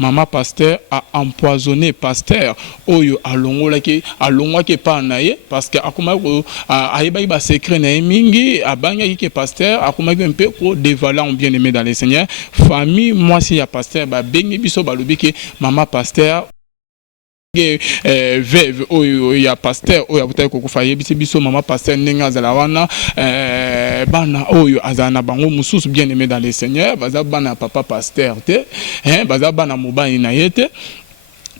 maman pasteur a empoisonné pasteur oyo alongwaki pa naye parce que akomaki ayebaki ba secret na ye mingi abangaki ke pasteur akomaki un peu ko dévalant bien aimé dans les seigneurs famille moi si ya pasteur ba bengi biso balobi ke maman pasteur veuve oyo ya pasteur oyo abutaki kokufa yebisi biso mama pasteur ndenge azala wana bana oyo azala na bango mosusu bien aimé dans les seigneurs baza bana papa pasteur te baza bana mobali na ye te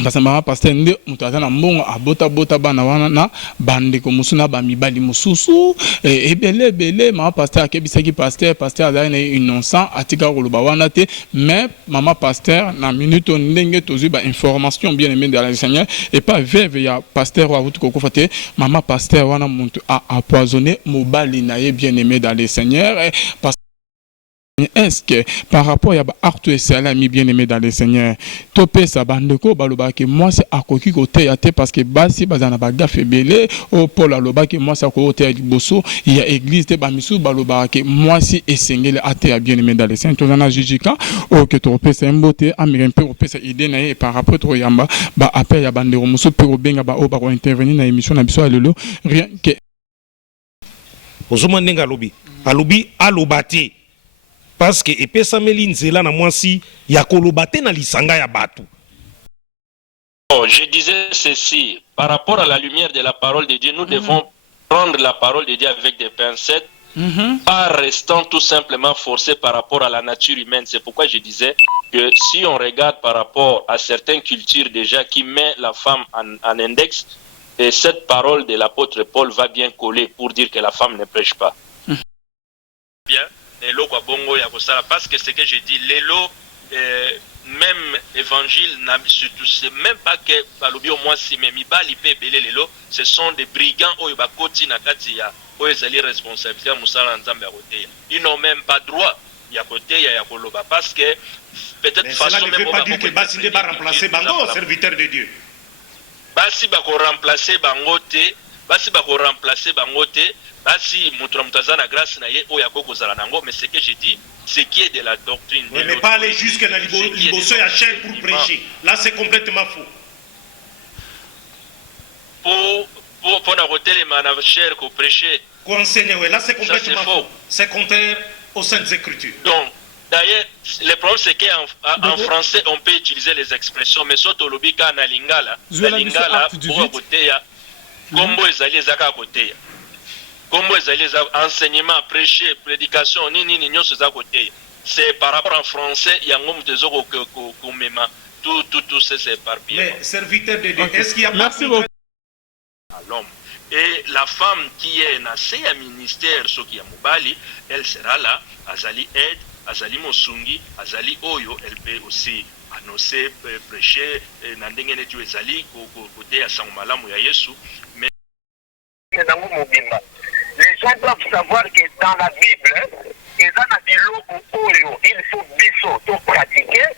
parce que mama pasteur nde moto aza na mbongo abota bana wana na bandeko mosusu na bamibali mosusu ebele mama pasteur akebisaki pasteur azali na innocent atika koloba wana te mais mama pasteur na minute ndenge tozwi ba information bien aimé dans le Seigneur et pas veuve ya pasteur wa wutu kokufa te mama pasteur wana moto a empoisonné mobali na ye bien aimé dans le Seigneur est-ce que par rapport à Arthur et Salami bien aimé dans le Seigneur, topé sa bandeko baloba que moi c'est à koki côté parce que basi bazana baga febele au Paul aloba que moi c'est à côté du bosso il y a église de bamisu baloba que moi si esengele até bien aimé dans le Seigneur tozana jijika o que topé c'est mbote amirin pe opé c'est idée na par rapport to yamba ba appel ya bandero muso pe obenga ba o ba intervenir na émission na biso lelo rien que ozomandenga alobi alobati parce que epesameli nzela na mwasi ya kolobate na lisanga ya batu. Je disais ceci, par rapport à la lumière de la parole de Dieu, nous devons prendre la parole de Dieu avec des pincettes, pas restant tout simplement forcé par rapport à la nature humaine. C'est pourquoi je disais que si on regarde par rapport à certaines cultures déjà qui met la femme en index, et cette parole de l'apôtre Paul va bien coller pour dire que la femme ne prêche pas. Bien. Lelo kwa bongo ya kosala parce que ce que je dis lelo même évangile surtout c'est même pas que balobi au moins si mais mibali pe belé lelo ce sont des brigands oyo bakoti na kati ya oyo ezali responsabilité musala nzambe ya koteya ils n'ont même pas droit ya koteya ya koloba parce que peut-être façon même pas dire que basi ne va remplacer bango serviteur de Dieu basi ba ko remplacer bango te basi ba ko remplacer bango te basi mutazana grâce na ye oya koko zala nango mais ce que je dis ce qui est de la doctrine oui, mais pas aller jusque na liboso ya chair pour prêcher là c'est complètement faux pour na hôtel mana chair pour prêcher enseigner ouais là c'est complètement faux c'est contraire aux saintes écritures donc d'ailleurs le problème c'est qu'en français on peut utiliser les expressions mais soto lobika na lingala pour côté ya kombo ezali ezaka côté ya comme enseignement, prêcher, prédication, c'est par rapport en français, il y a un nombre de tout c'est éparpillé. Mais serviteur de Dieu, est-ce qu'il y a merci beaucoup à l'homme. Et la femme qui est nassée à ministère, ce qui est Mobali, elle sera là, Azali aide, Azali Mosungi, Azali Oyo, elle peut aussi annoncer, prêcher, Nandengene tu Ezali, côté à Sangmalamu ya Yesu, mais les gens doivent savoir que dans la Bible, il y a des locaux il faut biso tout pratiquer,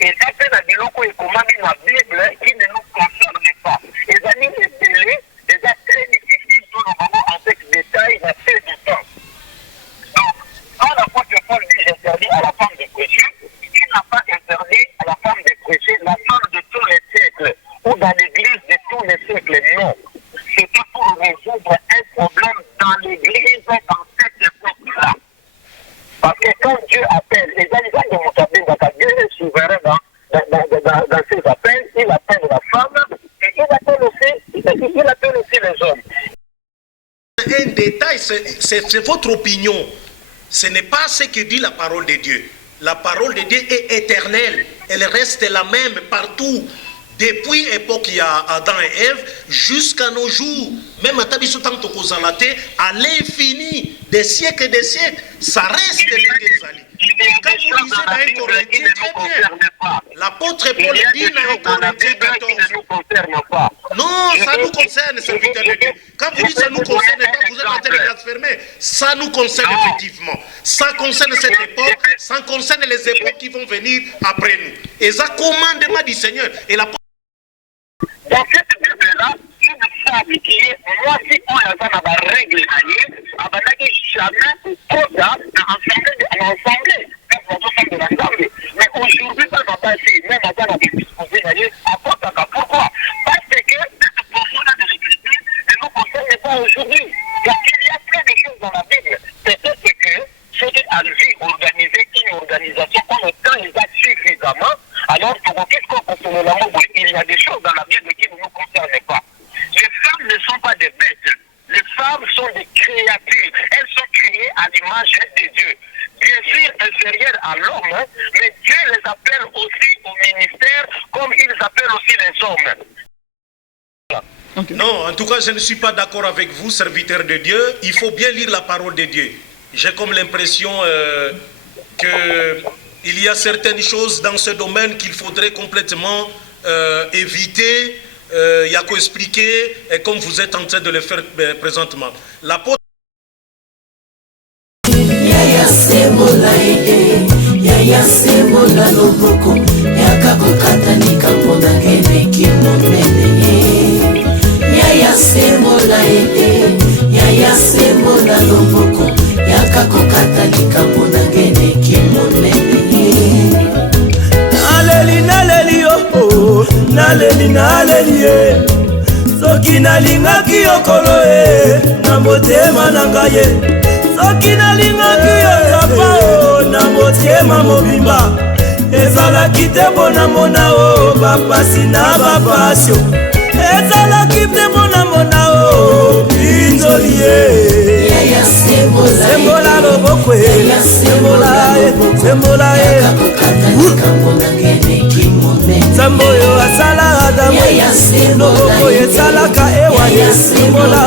et ça c'est des locaux et comment dans la Bible qui ne nous concerne pas. Et ça nous est délai, et ça très difficile tout le moment avec détail, il y a peu de temps. Donc, quand l'apôtre Paul dit interdit à la femme de prêcher, il n'a pas interdit à la femme de prêcher la femme de tous les siècles, ou dans l'église de tous les siècles, non. C'était pour résoudre un problème dans l'église dans cette époque-là. Parce que quand Dieu appelle, les gens de Moutabenga, Dieu est souverain dans ses appels, il appelle la femme et il appelle aussi les hommes. Un détail, c'est votre opinion. Ce n'est pas ce que dit la parole de Dieu. La parole de Dieu est éternelle. Elle reste la même partout. Depuis l'époque il y a Adam et Ève jusqu'à nos jours, même à l'infini, des siècles et des siècles, ça reste l'Église. Et quand vous lisez dans 1 Corinthiens, très bien, l'apôtre Paul dit dans 1 Corinthiens 14, non, ça nous concerne, serviteur de Dieu. Quand vous dites ça nous concerne pas, vous êtes en train de blasphémer. Ça nous concerne effectivement. Ça concerne cette époque, ça concerne les époques qui vont venir après nous. Et ça commandement du Seigneur. Et l'apôtre dans cette Bible-là, une femme qui est moitié en avant de la règle, elle n'a jamais trop d'âme à ensemble. de la Zambie. Mais aujourd'hui, dans ma base, même à la disposée, pourquoi? Parce que cette portion-là de l'écriture ne nous concerne pas aujourd'hui. Donc il y a plein de choses dans la Bible. Peut-être que c'est à vie organiser une organisation, on organise suffisamment. Alors, qu'est-ce qu'on consomme l'amour? Il y a des choses dans la Bible qui ne nous concernent pas. Les femmes ne sont pas des bêtes. Les femmes sont des créatures. Elles sont créées à l'image de Dieu. Bien sûr, inférieures à l'homme, mais Dieu les appelle aussi au ministère comme il appelle aussi les hommes. Okay. Non, en tout cas, je ne suis pas d'accord avec vous, serviteur de Dieu. Il faut bien lire la parole de Dieu. J'ai comme l'impression qu'il y a certaines choses dans ce domaine qu'il faudrait complètement éviter. Il y a qu'à expliquer, et comme vous êtes en train de le faire présentement. L'apôtre naleli soki nalingaki yokolo na motema na ngai soki nalingaki yokapa na motema mobimba ezalaki te mpona mona o bapasi na bapasio ezalaki te mpona mona o pinzoli sembola loboko sembola Zambo yo asala adamu loboko esalaka ewa sembola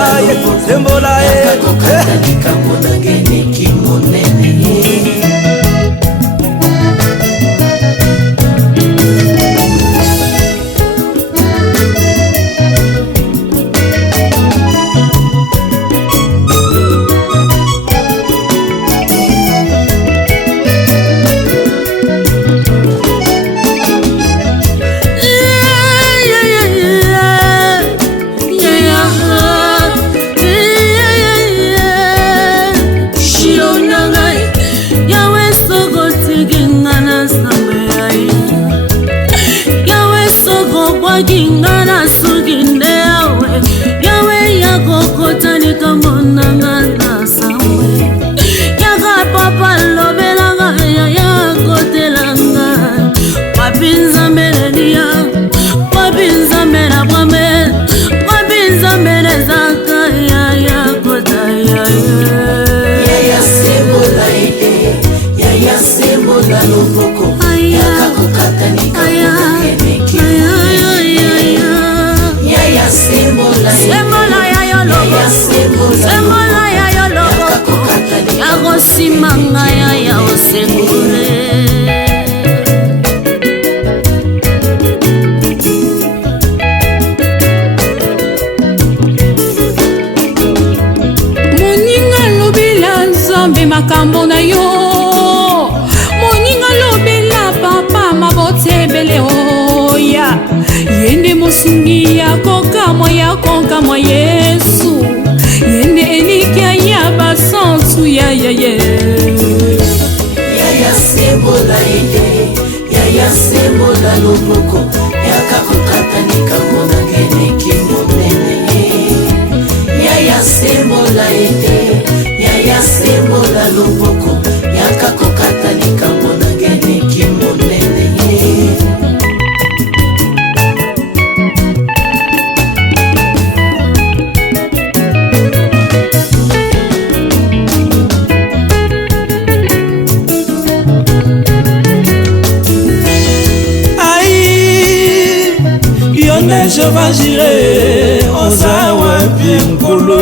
Jehovah Jireh, ozawa pinkolo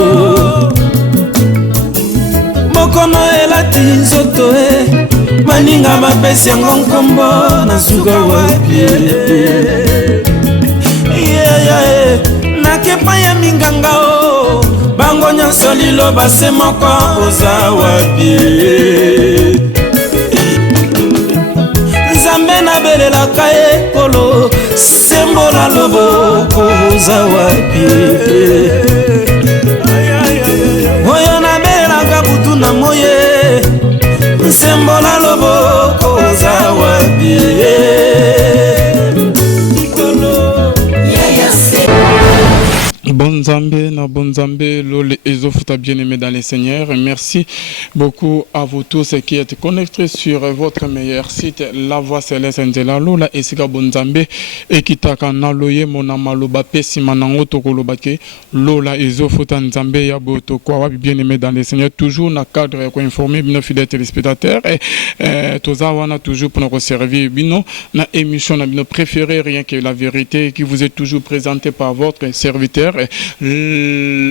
mokono elati nzoto maninga mapesi yango nkombo na suka wapi nakepa ya minganga o bango nyonso liloba se moko ozawa pi nzambe nabelelaka ekolo sembola loboko ozawa pi oyo nabelelaka butu na moye sembola loboko Bonzambe, Lole Ezofuta bien-aimé dans les Seigneurs. Merci beaucoup à vous tous qui êtes connectés sur votre meilleur site, La Voix Céleste Ndela Lola Esika Bonzambe, et qui taka naloye monamaloba pesi manango tokolobake Lola Ezofuta Nzambe ya boto kwa bien-aimé dans les Seigneurs, toujours na cadre pour informer nos fidèles téléspectateurs et toza wana toujours pour nous servir bino na émission na bino préférée rien que la vérité qui vous est toujours présentée par votre serviteur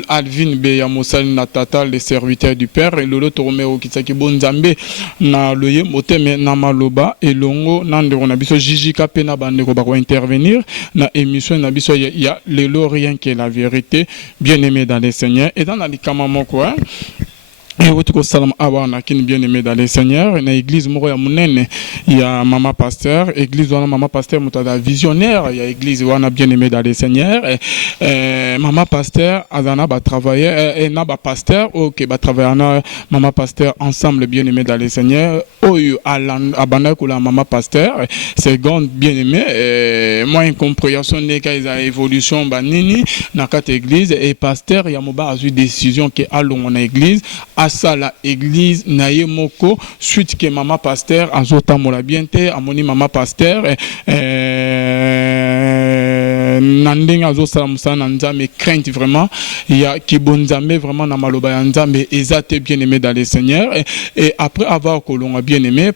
Alvin Beya Moussal Natata, le serviteur du Père, et Lolo Toromeo Kitsaki Bonzambe na loye moteme na maloba et longo nande na biso Gigi Kapena bande ko ba intervenir na émission na biso ya lelo rien que la vérité, bien-aimé dans les Seigneurs, et dans la likama quoi. Et autre salam awana qui bien-aimé dans les Seigneurs, na église moko ya munene ya mama pasteur, église wana mama pasteur mutada visionnaire, ya église wana bien-aimé dans les Seigneurs, mama pasteur azana ba travailler et na ba pasteur OK ba travailler na mama pasteur ensemble bien-aimé dans les Seigneurs, oyo abana ko la mama pasteur seconde bien-aimé, moi incompréhension ne ka isa évolution ba nini na kat église et pasteur ya moba a eu décision que allons na église à ça la église naye moko suite que maman pasteur azota mola bienté amoni maman pasteur nandinga azosala musana nzambe crainte vraiment il y a qui bonzambe vraiment na maloba ya nzambe ezate bien-aimé dans les Seigneurs et après avoir kolonga bien-aimé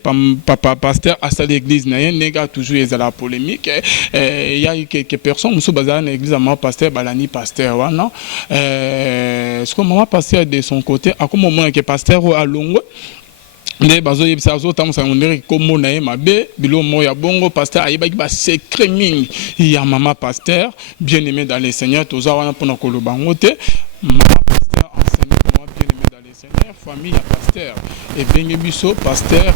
papa pasteur à cette église naye nega toujours ezala polémique il y a quelques personnes muso bazala na église maman pasteur balani pasteur wana ce que maman pasteur de son côté a comme moment que pasteur a longo les bazo yebisa azota musa ngondere komo na ye mabe bilo moya bongo pasteur ayeba ki ba secret mingi ya mama pasteur bien-aimé dans les Seigneurs toza wana pona koloba ngote mama pasteur enseigne comment bien-aimé dans les Seigneurs famille ya pasteur et bengi biso pasteur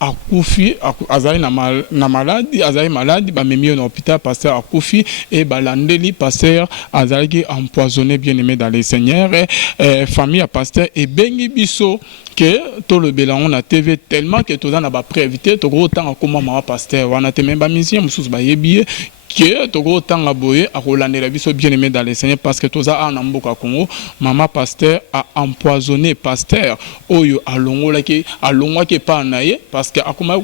akufi azali na maladie azali malade ba memi na hôpital pasteur akufi et balandeli pasteur azali ki empoisonné bien-aimé dans les Seigneurs famille à pasteur et bengi biso que tout le bilan on a TV tellement que tout ça n'a pas prévité tout gros temps comment mama pasteur on a te même ba musicien mususu ba yebié que tout gros temps a boyé à Rolande la biso bien-aimé dans les Seigneurs parce que tout ça en Mboka Congo maman pasteur a empoisonné pasteur oyo alongola ke pa naye parce que akoma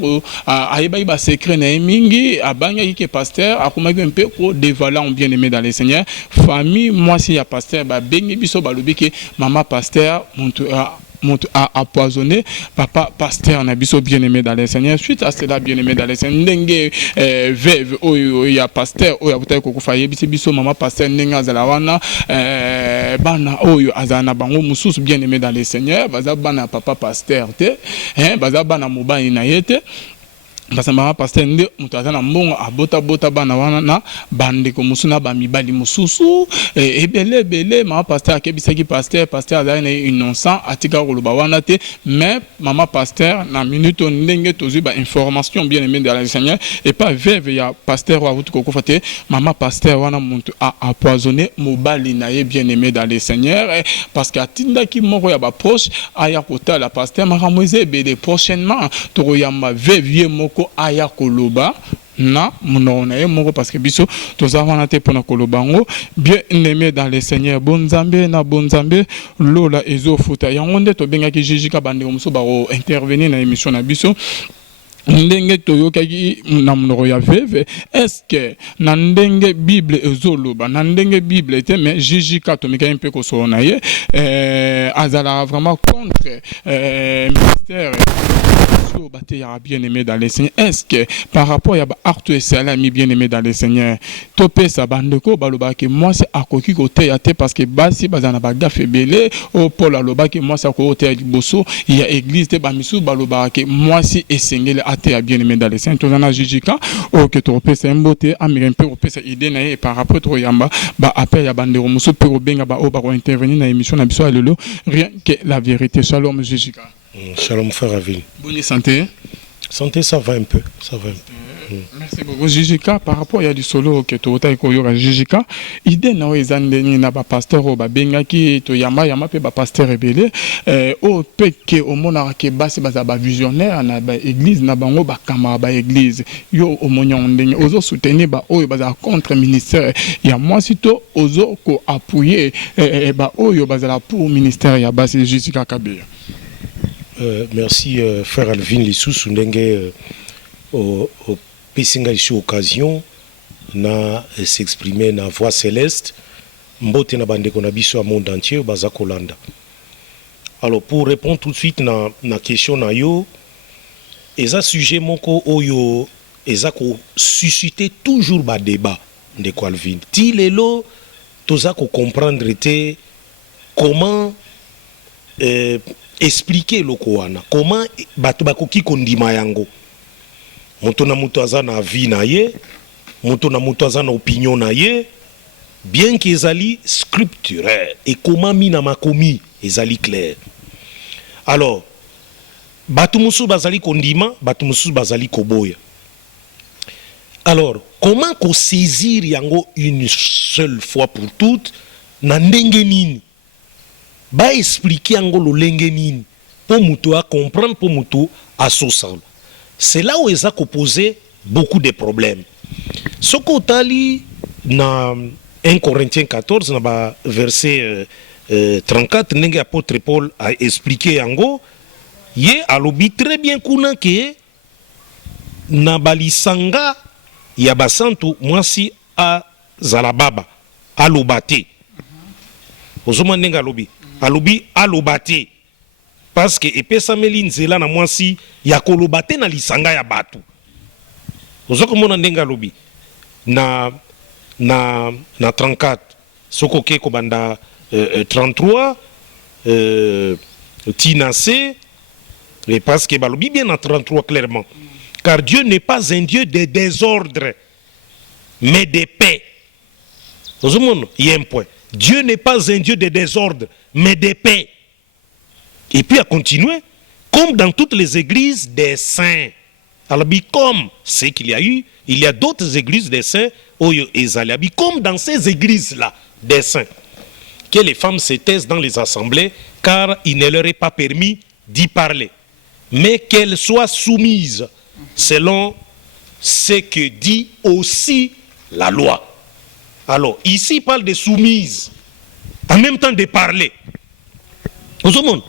ayeba ba secret na mingi abanga ki pasteur akoma un peu ko dévalant bien-aimé dans les Seigneurs famille moi si ya pasteur ba bengi biso ba lobi ke maman pasteur a empoisonné papa pasteur nabiso bien-aimé dans les Seigneurs suite à cela bien-aimé dans les Seigneurs ndenge veuve oyo ya pasteur oyo abutaki kokufa biso maman pasteur ndenge azala wana bana oyo azana bango mususu bien-aimé dans les Seigneurs baza bana papa pasteur te baza bana mobali na yete parce que maman pasteur nde mutaza na mbongo abota bana wana na bande ko musuna ba mibali mususu ebele maman pasteur akebisaki pasteur azali na innocent atika koloba wana te mais maman pasteur na minute ndenge tozu ba information bien aimé dans le Seigneur et pas veuve ya pasteur wa wutu kokufa te maman pasteur wana muntu a empoisonné mobali na ye bien aimé dans le Seigneur parce que atindaki moko ya ba proche aya kota la pasteur maramoise ebele prochainement toroyamba veuve moko aya koloba na monona ye moko parce que biso toza wana te pona kolobango bien aimé dans les Seigneurs bonzambe na bonzambe lola ezofuta yango nde tobengaki jijika bande muso ba intervenir na émission na biso ndenge toyokaki na mnoko ya veve est-ce que na ndenge bible ezoloba na ndenge bible était mais jijika tomika un peu ko sona ye azala vraiment contre ministère bien-aimé dans les Seigneurs. Est-ce que par rapport à Arthur et Salami bien-aimé dans les Seigneurs, topé sa bandeko baloba que moi c'est à koki côté até parce que basi bazana baga febele au Paul aloba que moi c'est à côté liboso il y a église de bamisu baloba que moi c'est esengele até bien-aimé dans les Seigneurs. Tozana jijika o que topé c'est mbote amirin peu opé sa idée na par rapport to yamba ba appel ya bandeko muso peu benga ba o ba intervenir na émission na biso alelo rien que la vérité. Shalom jijika. Shalom frère Avin. Bonne santé. Santé, ça va un peu. Merci beaucoup. Jijika, par rapport à du solo que tu as eu, Jijika, idée na ezandeni na ba pasteur o ba bengaki to yama pe ba pasteur rebelle o peke o mona ke basi ba visionnaire na ba église na bango ba kama ba église yo o monyon ndenge ozo soutenir ba oyo ba contre ministère ya moi sito ozo ko appuyer ba oyo ba za pour ministère ya basi Jijika Kabila. Merci frère Alvin Lisusu ndenge au Pissinga ici occasion na s'exprimer na voix céleste mbote na bande ko na biso a monde entier baza kolanda. Alors pour répondre tout de suite na question na yo eza sujet moko oyo eza ko susciter toujours ba débat de Alvin ti lelo toza ko comprendre te comment expliquer loko wana comment bato bakoki kondima yango. Moto na moto aza na vie na ye, moto na moto aza na opinion na ye, bien que ezali scripturaire et comment mina makomi ezali clair. Alors, batu musu bazali kondima, batu musu bazali koboya. Alors, comment ko saisir yango une seule fois pour toutes na ndenge nini? Ba expliquer yango lo lenge nini pour muto a comprendre, pour muto a sosala. C'est là où ils ont posé beaucoup de problèmes. Ce qu'on a lu dans 1 Corinthiens 14, dans le verset 34, l'apôtre Paul a expliqué en gros, il a lobby très bien qu'on que na balisanga ya basantu mwasi a zalababa a lobate. Ozoma nenga lobby. A lobby a lobate. Parce que epesameli nzela na mwasi ya kolobate na lisanga ya batu. Ozoko mona ndenga lobi na 34 soko ke ko banda 33 tina C et parce que balobi bien na 33 clairement car Dieu n'est pas un Dieu de désordre mais de paix. Ozomona il y a un point. Dieu n'est pas un Dieu de désordre mais de paix. Et puis à continuer, comme dans toutes les églises des saints. Alors, comme c'est qu'il y a eu, il y a d'autres églises des saints, comme dans ces églises-là des saints, que les femmes se taisent dans les assemblées, car il ne leur est pas permis d'y parler. Mais qu'elles soient soumises selon ce que dit aussi la loi. Alors, ici, il parle de soumises, en même temps de parler. Aux hommes.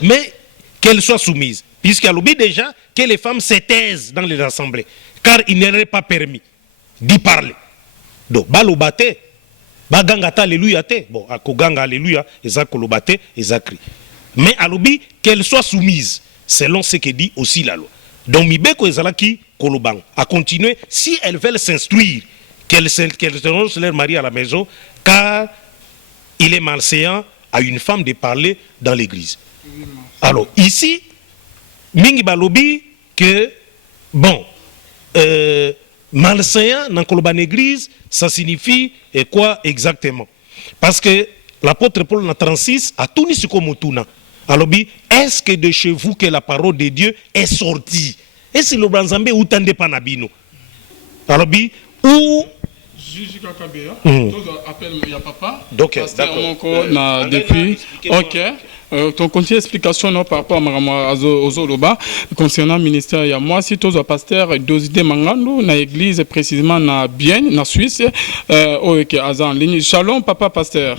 Mais qu'elles soient soumises, puisqu'il y a déjà que les femmes se taisent dans les assemblées, car il ne leur est pas permis d'y parler. Donc, balobate, bagangata alléluia te, bon, akoganga alléluia, ezakolobate, ezakri. Mais alobi qu'elles soient soumises, selon ce que dit aussi la loi. Donc, mibeko ezalaki kolobang, à continuer, si elles veulent s'instruire, qu'elles renoncent leur mari à la maison, car il est malséant à une femme de parler dans l'église. Alors, ici, Mingi Balobi, que, bon, malséant dans l'église, ça signifie quoi exactement? Parce que l'apôtre Paul, dans 36, a tout dit ce qu'on m'a. Alors, est-ce que de chez vous que la parole de Dieu est sortie? Est-ce que le Branzambé ou tande panabino? Alors, où Jijika Kabila, appelle ya papa. Donc, d'accord. Depuis, ok. Ton continue explication par rapport à Ozoloba concernant le ministère. Il y a moi, si tu es pasteur d'Ozide Mangando, dans l'église précisément na Bien, na Suisse, ok, en ligne. Shalom, papa pasteur.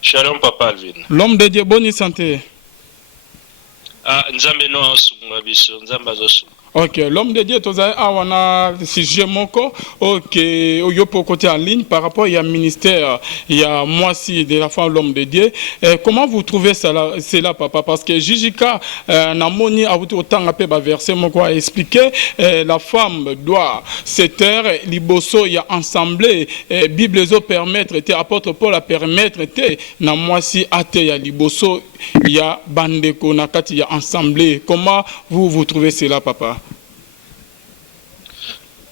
Shalom, papa Alvin. L'homme de Dieu, bonne santé. Ah, Nzambe no asunga biso, Nzambe azosunga. Ok, l'homme de Dieu, tu as sujet moko, ok, au côté en ligne par rapport à ministère, il y a moi si de la femme l'homme de Dieu. Comment vous trouvez cela, papa? Parce que Jijika, Namoni a autant appelé verset moko a expliqué, la femme doit se taire, liboso il y a ensemblé, Bible zo permettre, apôtre Paul a permettre, na moi si ate ya liboso, il y a bandeko nakati il y a ensemblé. Comment vous trouvez cela, papa?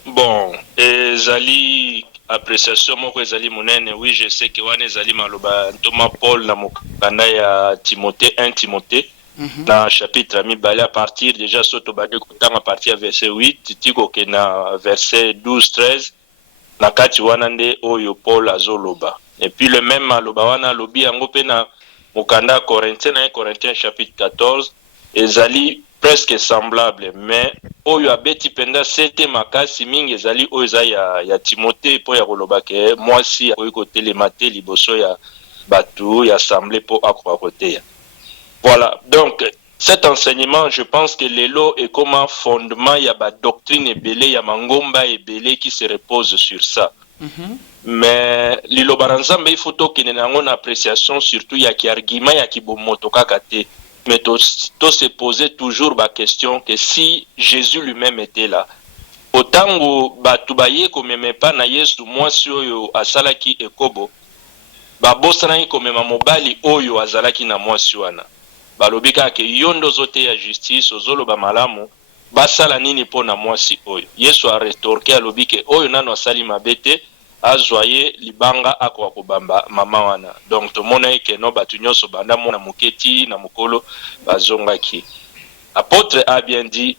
Bon, ezali appréciation moko ezali monene. Oui, je sais que wana ezali maloba Thomas Paul na mokanda ya Timothée 1 Timothée Dans le chapitre mibale à partir déjà soto bade kutanga à partir verset 8 tiko ke na verset 12-13 na kati wana nde oyo Paul azoloba. Et puis le même aloba wana lobi yango pe na mukanda Corinthiens na 1 Corinthiens chapitre 14 ezali presque semblable, mais oyo abeti penda sete makasi mingi ezali oyo eza ya Timothée po ya koloba ke mwasi oyo kotelema te liboso ya batu ya assemblée po akoka koteya. Voilà, donc cet enseignement, je pense que l'élo est comme un fondement, il y a ma doctrine ebele, il y a mangomba ebele qui se repose sur ça. Mais l'ilo baranzambe, il faut qu'il y ait une appréciation, surtout il y a qui argument, il y a qui bomoto kakate. Mais to se poser toujours la question que si Jésus lui-même était là, autant que batubaye comme même pas na Yesu moi sur asalaki ekobo, ba bosana comme même mobali oyo azalaki na moi suana. Balobika ke yondo zote ya justice ozolo ba malamu basala nini po na mwasi oyo. Yesu a retorqué alobike oyo nano asali mabete azwaye libanga akwa kobamba mama wana. Donc to mona ke no batu nyonso banda mona muketi na mukolo bazongaki. Apôtre a bien dit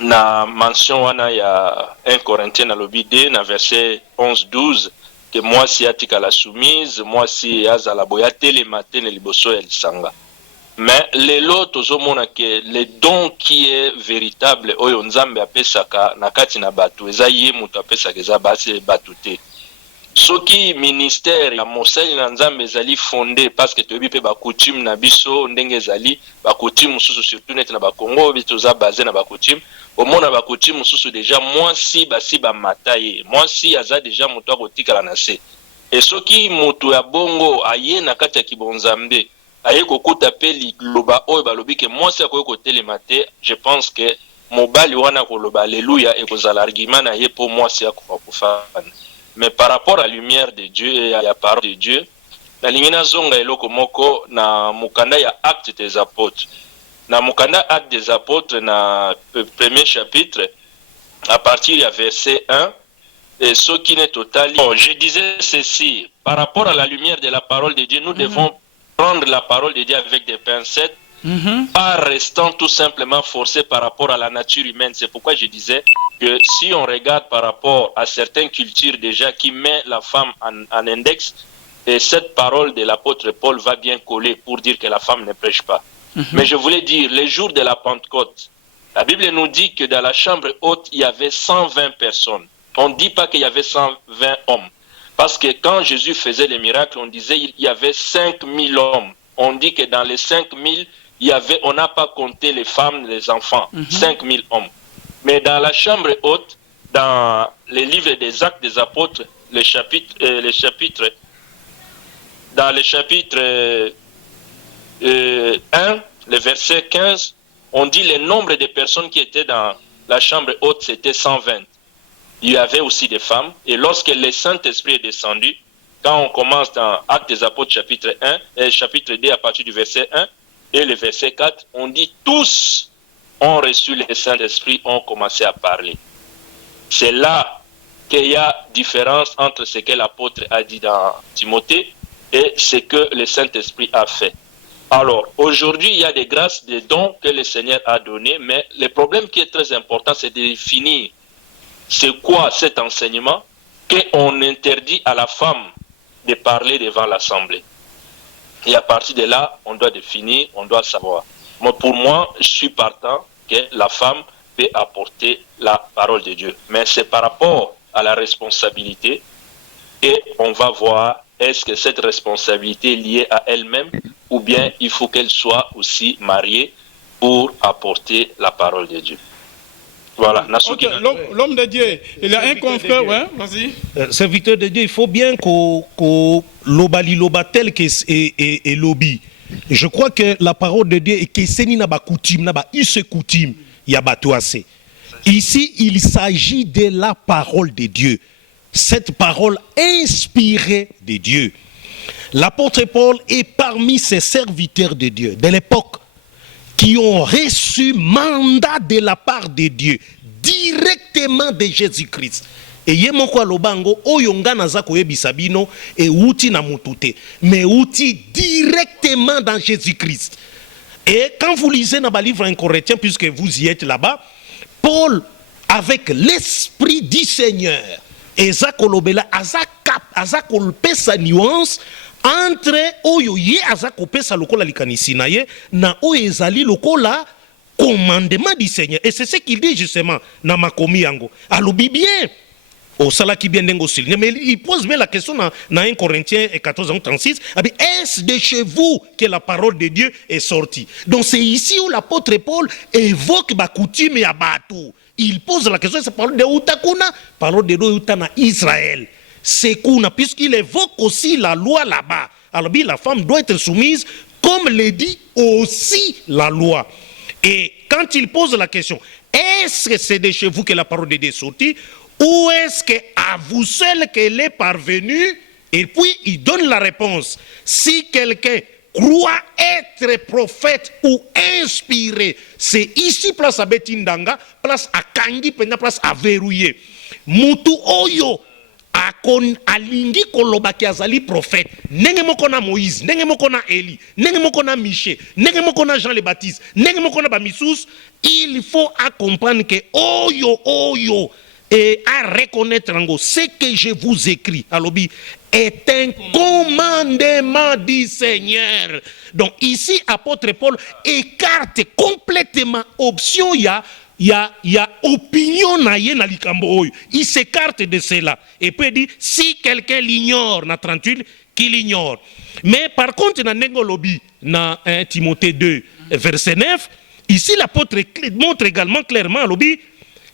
na mention wana ya 1 Corinthiens alobi de na verset 11-12 que mwasi atika la soumise, mwasi azala boya tele matene liboso ya lisanga. Mais les lots que le don qui est véritable oyo nzambe apesaka na kati na batu eza ye mutu apesaka eza basi batu te. Soki ministère ya mosali na nzambe ezali fondé parce que toyebi pe ba coutume na biso ndenge ezali ba coutume mususu surtout net na ba Congo biso za basé na ba coutume au mona ba coutume mususu déjà mwasi basi ba mataye mwasi aza déjà mutu akotikala na se. Et soki mutu ya bongo aye na kati ya kibonzambe aye kokuta pe liloba oyo balobi ke mwasi akoki kotelema te, je pense que mobali wana koloba alléluia ekozala argument na ye po mwasi akoka kofana. Mais par rapport à la lumière de Dieu et à la parole de Dieu, na lingina zonga eloko moko na mukanda ya acte des apôtres. Na mukanda acte des apôtres na premier chapitre à partir du verset 1 et ce qui n'est total. Bon, je disais ceci, par rapport à la lumière de la parole de Dieu, nous devons prendre la parole de Dieu avec des pincettes, pas restant tout simplement forcé par rapport à la nature humaine. C'est pourquoi je disais que si on regarde par rapport à certaines cultures déjà qui met la femme en index, et cette parole de l'apôtre Paul va bien coller pour dire que la femme ne prêche pas. Mais je voulais dire, les jours de la Pentecôte, la Bible nous dit que dans la chambre haute, il y avait 120 personnes. On ne dit pas qu'il y avait 120 hommes. Parce que quand Jésus faisait les miracles, on disait qu'il y avait 5000 hommes. On dit que dans les 5000, on n'a pas compté les femmes, les enfants. 5000 hommes. Mais dans la chambre haute, dans les livres des Actes des Apôtres, dans le chapitre 1, le verset 15, on dit le nombre de personnes qui étaient dans la chambre haute, c'était 120. Il y avait aussi des femmes. Et lorsque le Saint-Esprit est descendu, quand on commence dans Actes des Apôtres chapitre 1 et chapitre 2 à partir du verset 1 et le verset 4, on dit tous ont reçu le Saint-Esprit, ont commencé à parler. C'est là qu'il y a différence entre ce que l'apôtre a dit dans Timothée et ce que le Saint-Esprit a fait. Alors, aujourd'hui, il y a des grâces, des dons que le Seigneur a donnés, mais le problème qui est très important, c'est de définir c'est quoi cet enseignement qu'on interdit à la femme de parler devant l'Assemblée. Et à partir de là, on doit définir, on doit savoir. Moi, pour moi, je suis partant que la femme peut apporter la parole de Dieu. Mais c'est par rapport à la responsabilité et on va voir est-ce que cette responsabilité est liée à elle-même ou bien il faut qu'elle soit aussi mariée pour apporter la parole de Dieu. Voilà. Okay, l'homme de Dieu, il y a un confrère, ouais, vas-y. Serviteur de Dieu, il faut bien qu'on lobali loba tel que est lobby. Je crois que la parole de Dieu est que c'est n'a pas coutume, n'a pas use coutume, il y a bateau assez. Ici, il s'agit de la parole de Dieu. Cette parole inspirée de Dieu. L'apôtre Paul est parmi ces serviteurs de Dieu de l'époque qui ont reçu mandat de la part de Dieu, directement de Jésus-Christ. Et yemoko lobango oyonga naza koyebisa bino e uti na mutute, mais uti directement dans Jésus-Christ. Et quand vous lisez dans le livre 1 Corinthiens, puisque vous y êtes là-bas, Paul, avec l'esprit du Seigneur, et ça kolobela, aza kolpe sa nuance entre oyo ye aza kopé sa lokola likanisi na ye na oyo ezali lokola commandement du Seigneur. Et c'est ce qu'il dit justement dans Makomi yango. Alobi bien. Au salaki bien dengo souligné, mais il pose bien la question dans 1 Corinthiens 14:36. Est-ce de chez vous que la parole de Dieu est sortie? Donc c'est ici où l'apôtre Paul évoque la coutume et Abatou. Il pose la question, c'est parole de Utakuna, parole de Utana Israël. C'est Kuna, puisqu'il évoque aussi la loi là-bas. Alors la femme doit être soumise, comme le dit aussi la loi. Et quand il pose la question, est-ce que c'est de chez vous que la parole de Dieu est sortie? Ou est-ce qu'à vous seul qu'elle est parvenue? Et puis il donne la réponse. Si quelqu'un croit être prophète ou inspiré, c'est ici place à Betindanga, place à Kangi, place à Verrouillé. Mutu Oyo alingi kolobaki azali prophète. Nenge moko na Moïse, nenge moko na Élie, nenge moko na Michée, nenge moko na Jean le Baptiste, nenge moko na Bamissous, il faut comprendre que Oyo et à reconnaître ce que je vous écris, alobi, est un commandement du Seigneur. Donc ici, apôtre Paul écarte complètement option, il y a opinion na likambo. Il s'écarte de cela. Et puis il dit, si quelqu'un l'ignore, na 38, qu'il l'ignore. Mais par contre, dans Nengolobi, dans 1 Timothée 2, verset 9, ici l'apôtre montre également clairement, alobi,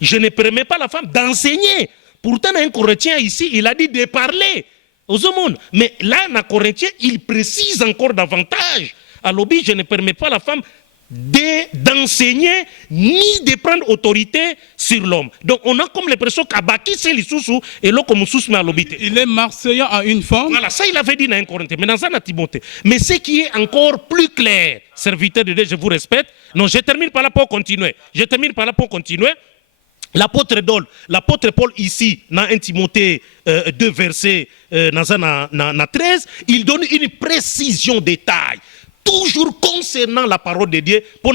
je ne permets pas à la femme d'enseigner. Pourtant, dans un Corinthien ici, il a dit de parler aux hommes. Mais là, dans un Corinthien, il précise encore davantage. À l'objet, je ne permets pas à la femme d'enseigner ni de prendre autorité sur l'homme. Donc, on a comme l'impression qu'Abaki, c'est l'Issoussou et l'autre comme Soussou à l'obité. Il est marseillais à une femme. Voilà, ça il avait dit dans un Corinthien. Mais dans un Timothée. Mais ce qui est encore plus clair, serviteur de Dieu, je vous respecte. Non, je termine par là pour continuer. L'apôtre Paul ici, dans 1 Timothée 2 verset 13, il donne une précision détail, toujours concernant la parole de Dieu, pour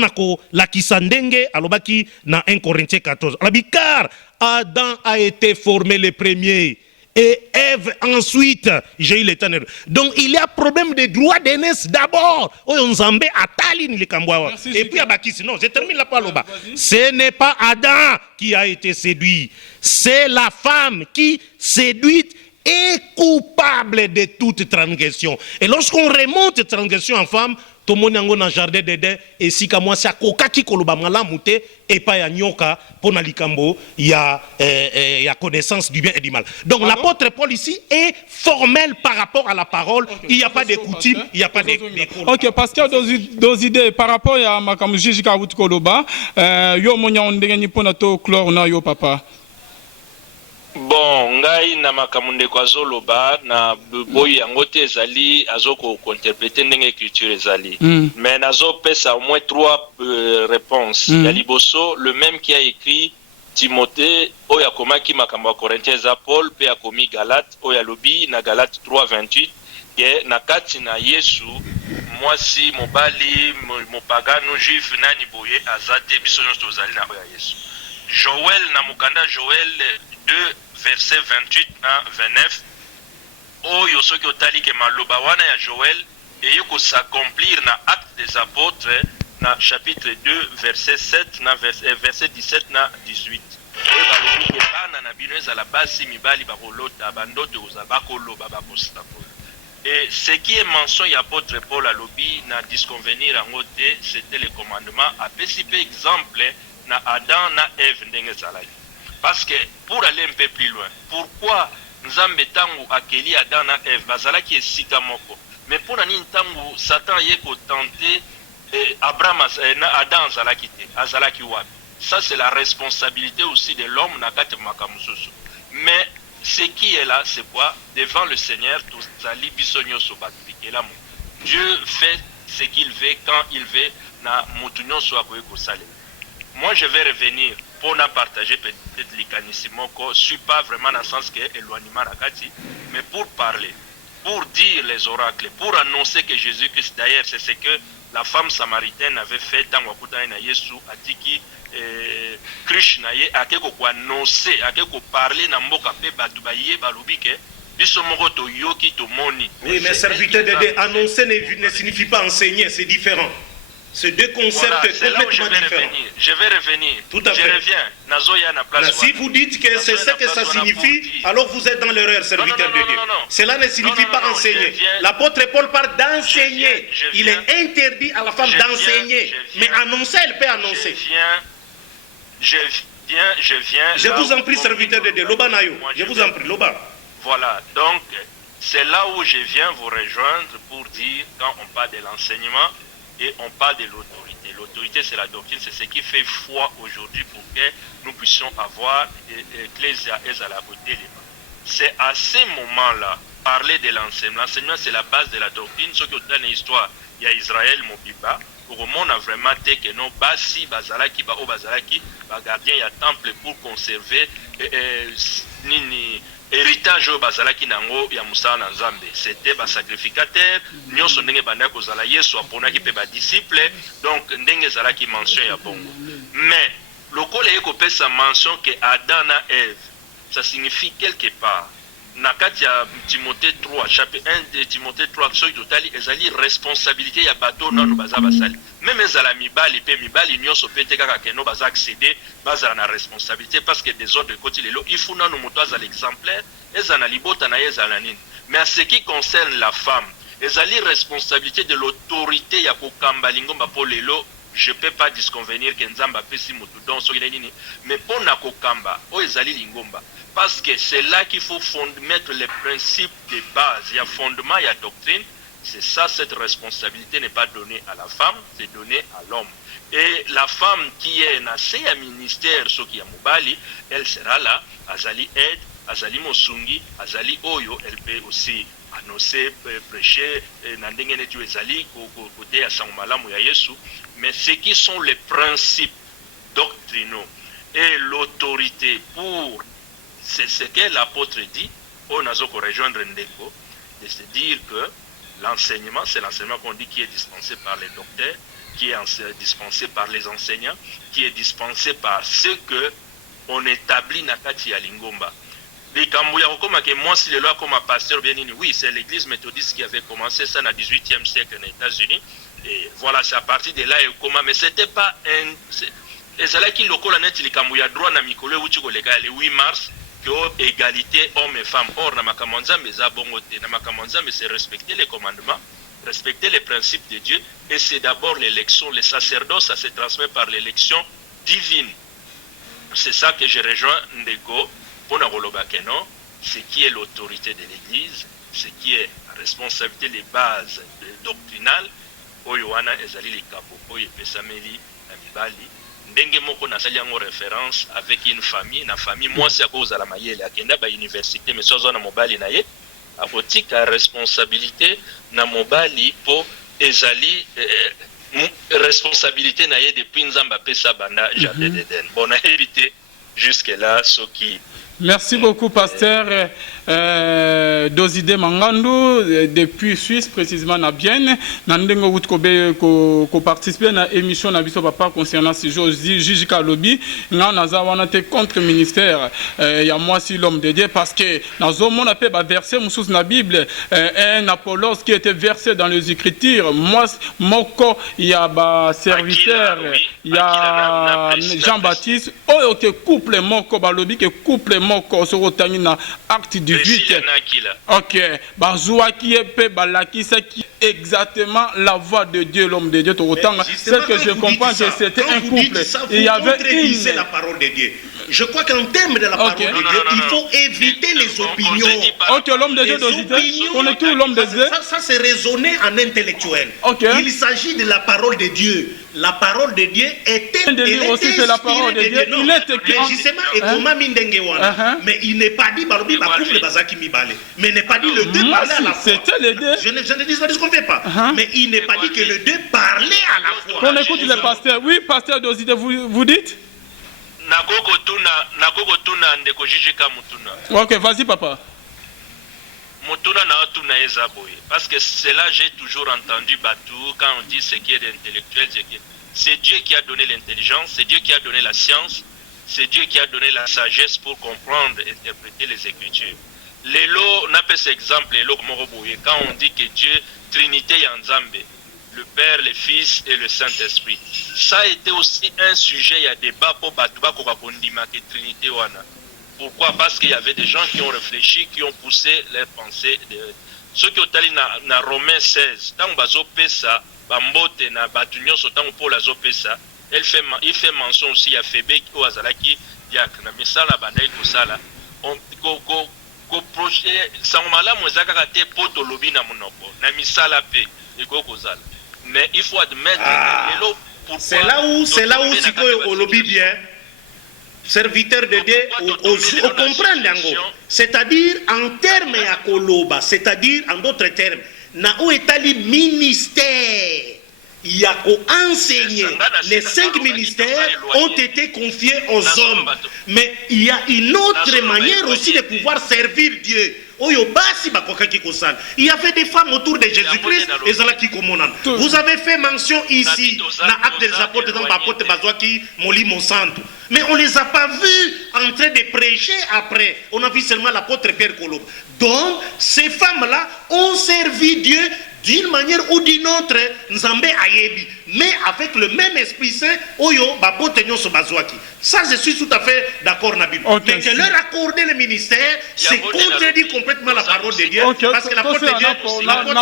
la kisandenge, alobaki, dans 1 Corinthiens 14. Car Adam a été formé le premier, et Ève ensuite, j'ai eu l'éternel. Donc il y a problème de droit d'aînesse d'abord. Et puis Abakis, non, je termine là par là-bas. Ce n'est pas Adam qui a été séduit, c'est la femme qui séduite est coupable de toute transgression. Et lorsqu'on remonte transgression en femme, tout le monde est dans le jardin d'Éden, et si comme moi, c'est à Kokaki Kolobamala Mouté, et pas à Nyoka, pour Nalikambo, il y a connaissance du bien et du mal. Donc l'apôtre Paul ici est formel par rapport à la parole, il n'y a pas de coutume, il n'y a pas de. Ok, parce qu'il y a deux idées par rapport à ma camusiji Kawut Koloba, yo monya ondengeni ponato chlore na yo papa. Bon, ngai na makamunde kwa zoloba na boyi yango te ezali azoko interpréter ndenge écriture ezali. Mais nazo pesa au moins 3 réponses. Ya liboso le même qui a écrit Timothée oya komaki makambo ya Corinthiens za Paul pe akomi Galate oya lobi na Galate 3:28 ye na kati na Yesu mwasi mobali mopagano juif nani boye azate biso nyonso tozali na oya Yesu. Joël na mukanda Joël 2 verset 28 à 29 oyo soki otali ke maloba wana ya Joël eyoko s'accomplir na acte des apôtres na chapitre 2 verset 7 na verset 17 na 18 oyo balobi ke bana na bino ezala basi mibali bakolota bandoto kozala bakoloba bakosakolo. Et ce qui est mentionné à apôtre Paul alobi na disconvenir yango te c'était le commandement apesi pe exemple na Adam na Ève ndenge ezalaki. Parce que pour aller un peu plus loin, pourquoi Nzambe tangu akeli Adam na Ève bazalaki esika moko, mais pour nani tangu Satan yeko tenter Abraham Adam azalaki wapi? Ça c'est la responsabilité aussi de l'homme na kati makamususu. Mais ce qui est là, c'est quoi? Devant le Seigneur, tout zali bisonyo sobatikela mo. Dieu fait ce qu'il veut quand il veut na mutunyo so akoyeko sale. Moi je vais revenir pour en partager peut-être l'ikanissimoko, je ne suis pas vraiment dans le sens que éloignement rakati, mais pour parler, pour dire les oracles, pour annoncer que Jésus-Christ, d'ailleurs, c'est ce que la femme samaritaine avait fait tango akutana na Yesu atiki Krishna ye akeko ko annoncer akeko parler na mboka pe batu baye balobike biso moko to yoki to moni. Oui, mais serviteur de Dieu, annoncer ne signifie pas enseigner, c'est différent. C'est deux concepts complètement différents. Je vais revenir. Tout à fait. Je reviens. Nazoya na place. Si vous dites que c'est ce que ça signifie, alors vous êtes dans l'erreur, serviteur de Dieu. Cela ne signifie pas enseigner. L'apôtre Paul parle d'enseigner. Il est interdit à la femme d'enseigner. Mais annoncer, elle peut annoncer. Je viens. Je vous en prie, serviteur de Dieu. Loba Nayo. Je vous en prie, Loba. Voilà. Donc, c'est là où je viens vous rejoindre pour dire, quand on parle de l'enseignement, et on parle de l'autorité. L'autorité, c'est la doctrine, c'est ce qui fait foi aujourd'hui pour que nous puissions avoir l'Ecclésia et à la côté. C'est à ce moment-là, parler de l'enseignement. L'enseignement, c'est la base de la doctrine. Ce qui est dans l'histoire, il y a Israël, Mobiba. Pour le monde, on a vraiment dit que non, Basi, Bazalaki, Bao Bazalaki, gardien, il y a temple pour conserver Nini. Héritage au bazalaki nango ya musala na Nzambe, c'était ba sacrificateur nyonso ndenge banda kozala Yesu aponaki pe ba disciple, donc ndenge zalaki mention ya bongo. Mais lokola yeko pesa mention que Adam na Ève, ça signifie quelque part na kati ya Timothée 3 chapitre 1 de Timothée 3 soki totali ezali responsabilité ya bato nano baza basali. Même ezala mibali pe mibali nyonso pe te kaka keno baza accéder baza na responsabilité parce que des autres côté lelo il faut nano moto azala exemplaire ezana libota na ezala nini. Mais en ce qui concerne la femme, ezali responsabilité de l'autorité ya kokamba lingomba po lelo. Je ne peux pas disconvenir que Nzamba pesi mutu don so nini, mais pour na kokamba o ezali lingomba. Parce que c'est là qu'il faut mettre les principes de base, il y a fondement, il y a doctrine. C'est ça, cette responsabilité n'est pas donnée à la femme, c'est donné à l'homme. Et la femme qui est nassée à ministère, ce qui est Mobali, elle sera là, Azali aide, Azali Mosungi, Azali Oyo, elle peut aussi annoncer, prêcher, Nandengene tu Ezali, côté à Sangmalamu ya Yesu. Mais ce qui sont les principes doctrinaux et l'autorité pour. C'est ce que l'apôtre dit, on a rejoindre Ndeko, de se dire que l'enseignement, c'est l'enseignement qu'on dit qui est dispensé par les docteurs, qui est dispensé par les enseignants, qui est dispensé par ceux qu'on établit Nakati à Lingomba. Moi, si le loi comme un pasteur, bien dit, oui, c'est l'église méthodiste qui avait commencé ça dans le 18e siècle aux États-Unis. Et voilà, c'est à partir de là, mais ce n'était pas un. Et c'est là qu'il y a droit à Mikolo, le 8 mars. Que égalité hommes et femmes. Or, na makamonza meza bongote, na makamonza mais c'est respecter les commandements, respecter les principes de Dieu, et c'est d'abord l'élection. Le sacerdoce, ça se transmet par l'élection divine. C'est ça que je rejoins Ndego pour Nagolobakeno, ce qui est l'autorité de l'Église, ce qui est la responsabilité, les bases doctrinales. Oyoana ezali le kapo, oyo pesameli na mibali. Ndenge moko nasali yango référence avec une famille, na famille mwasi akozala mayele akenda ba université mais sozo na mobali na ye akotika responsabilité na mobali po ezali responsabilité na ye depuis Nzamba pesa banda jardin d'Éden. Bon, a évité jusque là ce qui. Merci beaucoup, pasteur Doside Mangandu, depuis Suisse, précisément à Bienne. Nandengo Woutkobe ko participer à l'émission na biso papa concernant ce jour Jijika Lobby. Nga naza wana te contre ministère ya moi si l'homme de Dieu parce que nazo mon appel ba verset musus na Bible un Apollos qui était versé dans les Écritures. Moi moko ya ba serviteur ya Jean-Baptiste oyo ke couple moko ba lobby ke couple moko so rotani na acte du 8. Ok, Bazouaki et Balakisa qui exactement la voix de Dieu, l'homme de Dieu, tout autant. C'est que je comprends que c'était un couple. Il y avait une. La parole de Dieu. Je crois qu'en termes de la parole de Dieu, il faut éviter les opinions. Ok, l'homme de Dieu, on est tout l'homme de Dieu. Ça c'est raisonner en intellectuel. Okay. Il s'agit de la parole de Dieu. La parole de Dieu était aussi c'est la parole de Dieu. Il est écrit. Mais il n'est pas dit mais n'est pas dit le deux parlaient à la fois. C'était les deux. Je ne disconfie pas. Mais il n'est pas dit que le deux parlaient à la fois. On écoute le pasteur. Oui, pasteur Doside, vous dites? Nakoko tuna ndeko Jijika mutuna. Ok, vas-y papa. Motuna na tuna ezaboye. Parce que c'est là j'ai toujours entendu Batou quand on dit ce qui est intellectuel, c'est Dieu qui a donné l'intelligence, c'est Dieu qui a donné la science, c'est Dieu qui a donné la sagesse pour comprendre et interpréter les Écritures. Lelo, on appelle cet exemple, Lelo Moroboye, quand on dit que Dieu, Trinité Yanzambe, le Père, le Fils et le Saint-Esprit. Ça a été aussi un sujet, il y a débat pour Batouba Kokakondima, que Trinité Wana. Pourquoi? Parce qu'il y avait des gens qui ont réfléchi, qui ont poussé leurs pensées. Ceux qui ont allé dans Romains 16, tant bazo pesa, bambote na batunyo sotant pour la zo pesa, il fait mention aussi à Fébé qui Azalaki, diacre, na misala bandai kusala. On ko projet sangmala mwezaka kate poto lobi na monoko, na misala pe, eko kozala. Mais il faut admettre que c'est là où si au lobby bien. Serviteur de Dieu, on comprend d'ango. C'est-à-dire en termes à Koloba, c'est-à-dire en d'autres termes, na où est le ministère, il y a enseigné. Les 5 ministères ont été confiés aux hommes. Mais il y a une autre manière aussi de pouvoir servir Dieu. Il y avait des femmes autour de Jésus-Christ et vous avez fait mention ici dans l'acte des apôtres dans l'apôtre Bazouaki, Moli Monsanto. Mais on ne les a pas vus en train de prêcher après. On a vu seulement l'apôtre Pierre Colombe. Donc, ces femmes-là ont servi Dieu d'une manière ou d'une autre, Nzambe Ayebi, mais avec le même esprit saint, Oyo, Bapote Nyoso Bazouaki. Ça, je suis tout à fait d'accord, Nabil. Mais que leur accorder le ministère, c'est contredire complètement la parole de Dieu. Parce que l'apôtre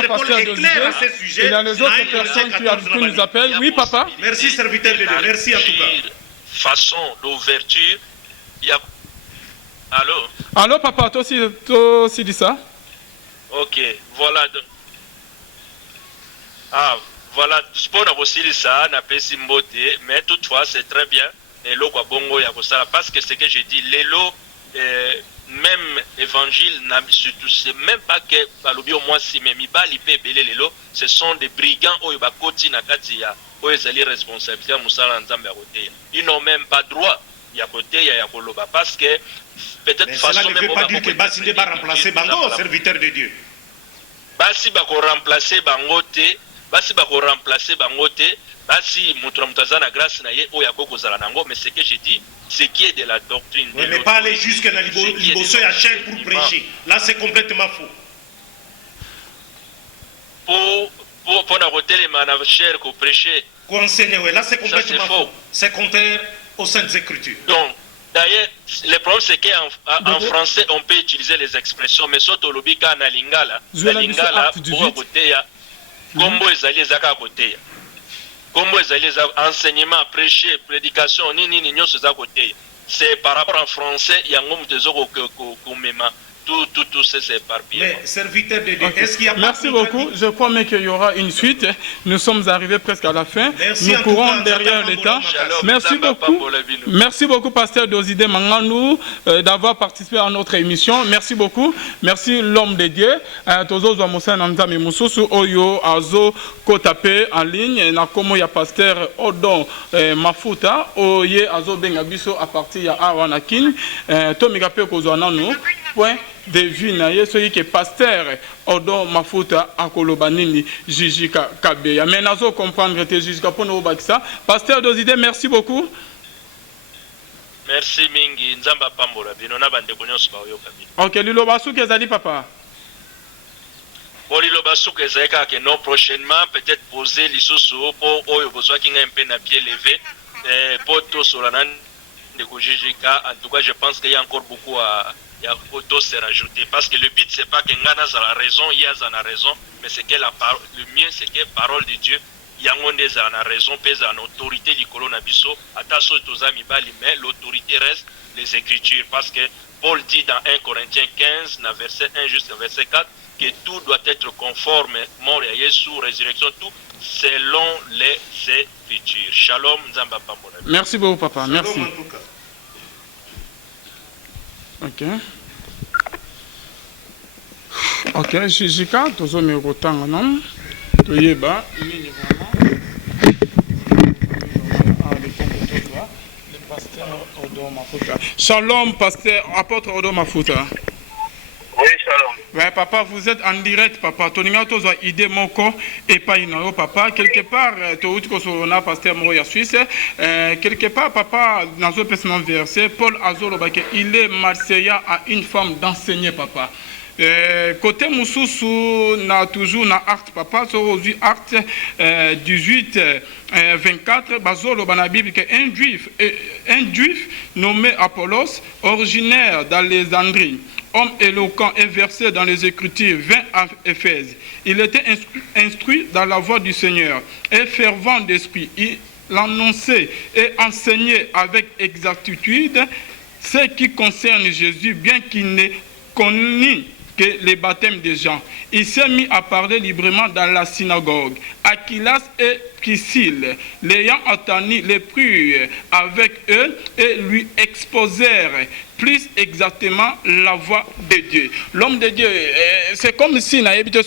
Paul est clair à ce sujet. Il y a les autres personnes qui nous appellent. Oui, papa. Merci, serviteur de Dieu. Merci en tout cas. Façon d'ouverture, il y a. Allô? Allô, papa, toi aussi dis ça? Ok, voilà. Ah, voilà, sport aussi ça, n'a pas simboté, mais toutefois c'est très bien. Lelo kwa bongo ya kosala, parce que ce que j'ai dit, Lelo, même évangile, surtout, c'est même pas que balobi au moins si mais mibali pe belé Lelo, ce sont des brigands oyo bakoti na kati ya oyo zali responsabilité ya musala nzambe ya koteya. Ils n'ont même pas droit ya koteya ya koloba, parce que peut-être façon cela ne veut pas dire que Basinde va remplacer Bango, serviteur de Dieu. Basi bako remplacer Bango te. Basi bako remplacer bangote, basi mutramutazana grâce na ye oya koko zala nango, mais ce que j'ai dit, ce qui est de la doctrine. Oui, mais pas aller jusqu'à la liboso à chaîne pour prêcher. Là, c'est complètement faux. Pour la hôtel et ma chair pour prêcher. Pour enseigner, oui, là, c'est complètement faux. C'est contraire aux Saintes Écritures. Donc, d'ailleurs, le problème c'est qu'en français, on peut utiliser les expressions, mais surtout l'obika na lingala, la lingala pour côté ya. Combo ezali ezaka côté. Combo ezali enseignement, prêcher, prédication, ni nyonso za côté. C'est par rapport en français, il y a un nombre de zoko komema. Tout c'est éparpillé. Mais serviteur de Dieu, est-ce qu'il y a Merci beaucoup. Je crois même qu'il y aura une suite. Nous sommes arrivés presque à la fin. Nous courons derrière l'État. Merci beaucoup. Merci beaucoup, pasteur Dozide Manganou, d'avoir participé à notre émission. Merci beaucoup. Merci l'homme de Dieu. Tozo Zwamosa Namzami Mususu Oyo Azo Kotape en ligne. Nakomo ya pasteur Odon Mafuta Oye Azo Bengabiso à partir ya Awanakin. Tomigape Kozwananu. Point de vue na yeso yike pasteur Odon Mafuta akoloba nini Jiji Kabeya. Mais nazo comprendre te Jiji Kapono Bakisa. Pasteur Dozide, merci beaucoup. Merci mingi nzamba pambola bino na bande konyoso ba oyoka bino. OK, lilo basuke ezali papa. Bon lilo basuke ezaka que non prochainement peut-être poser lisusu pour oyo bozwa kinga un peu na pied levé pour tout solana de Jijika. En tout cas, je pense qu'il y a encore beaucoup à se rajouter, parce que le but c'est pas que Ngana a la raison, Yaz a la raison, mais c'est que le mieux c'est que parole de Dieu, Yangonde a la raison, pèse en autorité du colonabiso, attache aux amis bali, mais l'autorité reste les Écritures, parce que Paul dit dans 1 Corinthiens 15, verset 1 jusqu'à verset 4, que tout doit être conforme, mort et Jésus, résurrection, tout selon les Écritures. Shalom, Nzamba Pambola. Merci beaucoup, papa. Merci. Ok, Jijika, tozo mi rotanga non. Toyeba, ini vraiment. Le pasteur Odon Mafuta. Shalom, pasteur apôtre Odon Mafuta. Oui, shalom. Ouais, papa, vous êtes en direct, papa. Toninga tozo idée moko et pas une papa. Quelque part, on pasteur Moya Suisse. Quelque part, papa, dans un personnel verset, Paul Azolo, il est marseillais à une femme d'enseigner, papa. Côté Moussoussou, na toujours na acte, papa, sur aujourd'hui acte 18, 24, Bazolo, dans la Bible, un juif nommé Apollos, originaire d'Alexandrie, homme éloquent et versé dans les Écritures, vint à Éphèse. Il était instruit dans la voie du Seigneur et fervent d'esprit. Il annonçait et enseignait avec exactitude ce qui concerne Jésus, bien qu'il n'ait connu que les baptêmes des gens. Il s'est mis à parler librement dans la synagogue. Aquilas et Priscille, l'ayant entendu, les prirent avec eux et lui exposèrent plus exactement la voix de Dieu. L'homme de Dieu, c'est comme si dans la Bible,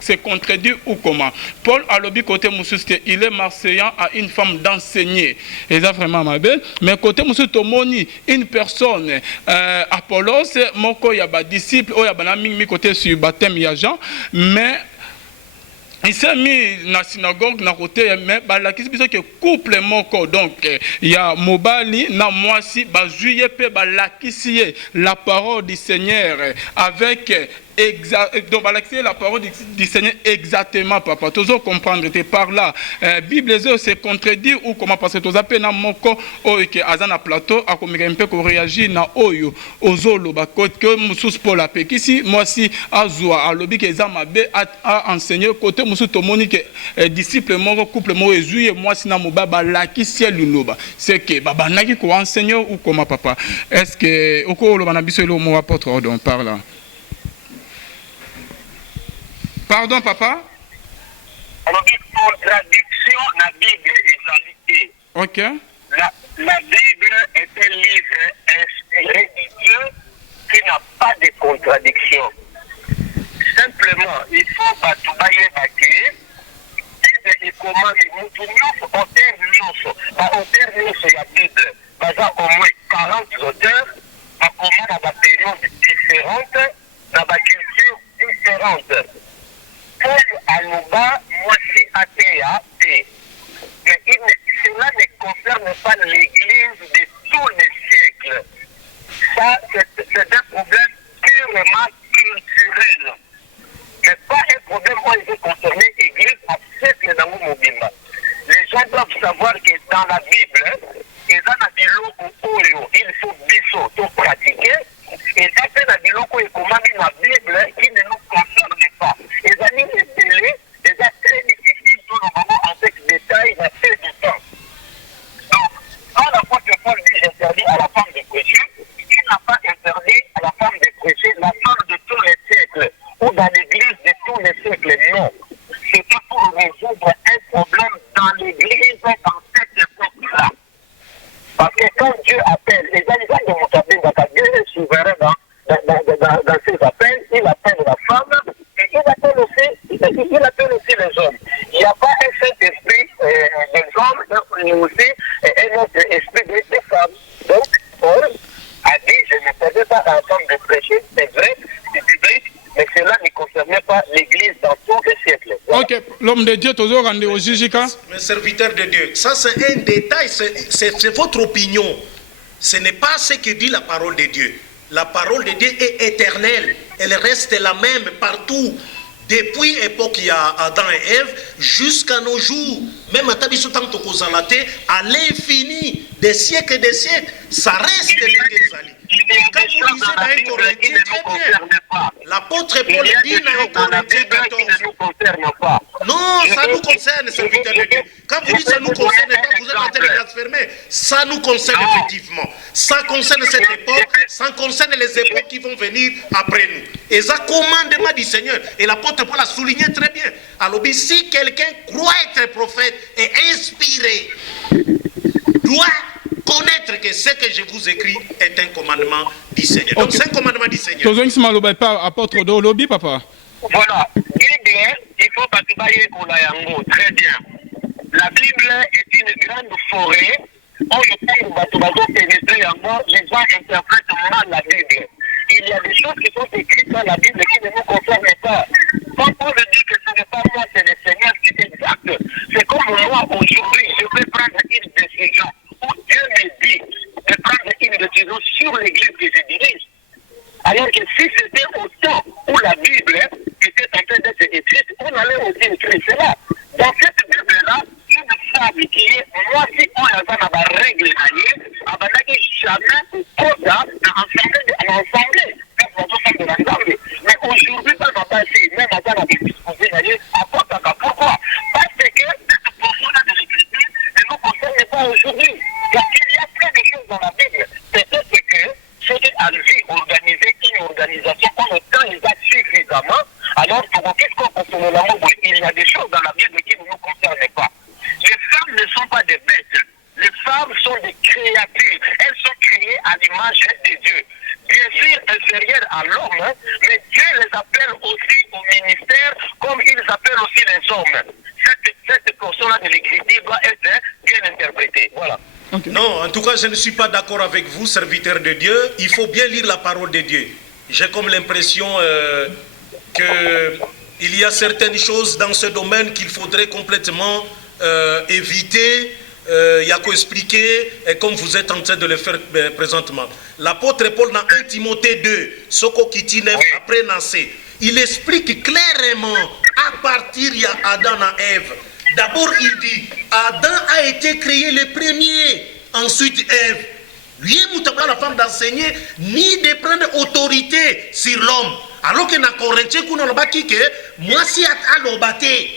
c'est contredit ou comment. Paul a le côté Moussouste, il est marseillais à une femme d'enseigner. Et ça vraiment ma belle. Mais côté Moussouste, Tomoni, une personne, Apollos, moko yaba disciple, yaba mi côté sur baptême ya Jean, mais il s'est mis dans la synagogue, dans le côté, mais il y a couple moko. Donc, il y a Mobali, na moisi, bajuye pe balakisiye la parole du Seigneur avec donc la parole du Seigneur exactement, papa. Tu dois comprendre, tu par là. Bible c'est contredit ou comment parce que tu as appelé na moko que azana plateau a comme un peu réagir na oyo ozolo ba que musus pour la pekisi moi si azwa alobi que zamabe a enseigné côté musu tomoni que disciple moko couple mo ezuye moi si na mobaba la ki ciel luloba c'est que baba naki ko enseigner ou comment papa est-ce que oko lo bana biso lo mo apôtre on parle là. Pardon, papa? Alors, contradiction, la Bible est validée. Ok. La Bible est un livre inspiré de Dieu qui n'a pas de contradiction. Simplement, il faut pas tout bailler baquer. Et comment nous tous, auteur de la Bible, au moins 40 auteurs, à comment dans des périodes différentes, dans des cultures différentes. Paul Alouba, moi si ATA, mais cela ne concerne pas l'Église de tous les siècles. Ça, c'est un problème purement culturel. Mais pas un problème qui peut concerner l'Église à siècle dans le Mobimba. Les gens doivent savoir que dans la Bible, il y a des lots il faut biso tout pratiquer. Et ça fait des lots et comment la Bible qui ne nous concerne pas. Les amis, les délais, c'est très difficile pour le moment avec détail, il y a peu de temps. Donc, quand l'apôtre Paul dit j'interdis à la femme de prêcher, il n'a pas interdit à la femme de prêcher la femme de tous les siècles ou dans l'église de tous les siècles. Non. C'était pour résoudre un problème dans l'église dans cette époque-là. Parce que quand Dieu appelle, les gens de Moukabé, Dieu est souverain dans ses appels, il appelle la femme et il appelle aussi les hommes. Il n'y a pas un seul esprit des hommes, mais aussi un autre esprit des femmes. Donc, Paul a dit, je ne permets pas à la femme de prêcher, c'est vrai, c'est biblique, mais cela ne concernait pas l'Église dans tous les siècles. Voilà. Ok, l'homme de Dieu, toujours rendu au Jijika. Mais serviteur de Dieu, ça c'est un détail, c'est votre opinion. Ce n'est pas ce que dit la parole de Dieu. La parole de Dieu est éternelle. Elle reste la même partout. Depuis l'époque, il y a Adam et Ève, jusqu'à nos jours. Même à l'infini, des siècles et des siècles, ça reste l'Église. Et quand vous lisez dans 1 Corinthiens, très bien, l'apôtre Paul dit dans 1 Corinthiens 14. Non, ça nous concerne, serviteur de Dieu. Quand vous dites ça nous concerne pas, vous êtes en train de transformer. Ça nous concerne effectivement. Ça concerne cette époque, ça concerne les époques qui vont venir après nous. Et ça commandement du Seigneur. Et l'apôtre Paul a souligné très bien. Alors, si quelqu'un croit être prophète et inspiré, doit connaître que ce que je vous écris est un commandement du Seigneur. Donc c'est un commandement du Seigneur. Apôtre de lobby, papa. Voilà. Il faut pas très bien. La Bible est une grande forêt. Les gens interprètent mal la Bible. Il y a des choses choses qui sont écrites dans la Bible qui ne nous concernent pas. Quand Paul dit que ce n'est pas moi, c'est le Seigneur qui est exact. C'est comme moi aujourd'hui, je vais prendre une décision où Dieu me dit de prendre une décision sur l'église que je dirige. Alors que si c'était au temps où la Bible était en train d'être écrite, on allait aussi écrire cela. Dans cette Bible-là, une femme qui est, moi si on a une règle, elle n'a jamais quota à l'ensemble. Mais aujourd'hui, dans ma base, même à la disposée, pourquoi? Parce que cette portion-là de l'écriture ne nous concerne pas aujourd'hui. Parce qu'il y a plein de choses dans la Bible. Peut-être que ceux qui ont vu organiser une organisation, on ne temps pas suffisamment. Alors, qu'est-ce qu'on concerne l'amour? Il y a des choses dans la Bible qui ne nous concernent pas. Les femmes ne sont pas des bêtes. Les femmes sont des créatures. Elles sont créées à l'image de Dieu. Bien sûr, inférieures à l'homme, mais Dieu les appelle aussi au ministère comme ils appellent aussi les hommes. Cette portion-là de l'écriture doit être bien interprétée. Voilà. Okay. Non, en tout cas, je ne suis pas d'accord avec vous, serviteur de Dieu. Il faut bien lire la parole de Dieu. J'ai comme l'impression qu'il y a certaines choses dans ce domaine qu'il faudrait complètement éviter. Il y a qu'à expliquer, comme vous êtes en train de le faire présentement. L'apôtre Paul dans 1 Timothée 2, Soko Kiti 9, après Nassé, il explique clairement, à partir il y a Adam et Ève. D'abord, il dit, Adam a été créé le premier, ensuite Ève. Lui, il n'a pas la femme d'enseigner, ni de prendre autorité sur l'homme. Alors que dans Corinthiens, moi, si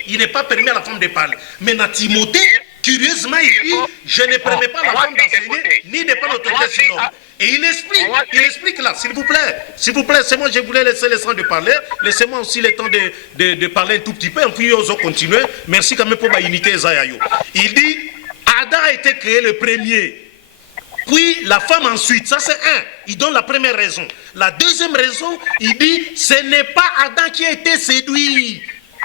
il n'est pas permis à la femme de parler. Mais dans Timothée, curieusement, il dit, je ne permets pas à la femme d'enseigner, ni de prendre autorité sur l'homme. Et il explique là, s'il vous plaît, c'est moi, je voulais laisser le temps de parler, laissez-moi aussi le temps de parler un tout petit peu, et puis ils ont continué. Merci quand même pour ma unité, Zayayo. Il dit, Adam a été créé le premier, puis la femme ensuite, ça c'est un, il donne la première raison. La deuxième raison, il dit, ce n'est pas Adam qui a été séduit,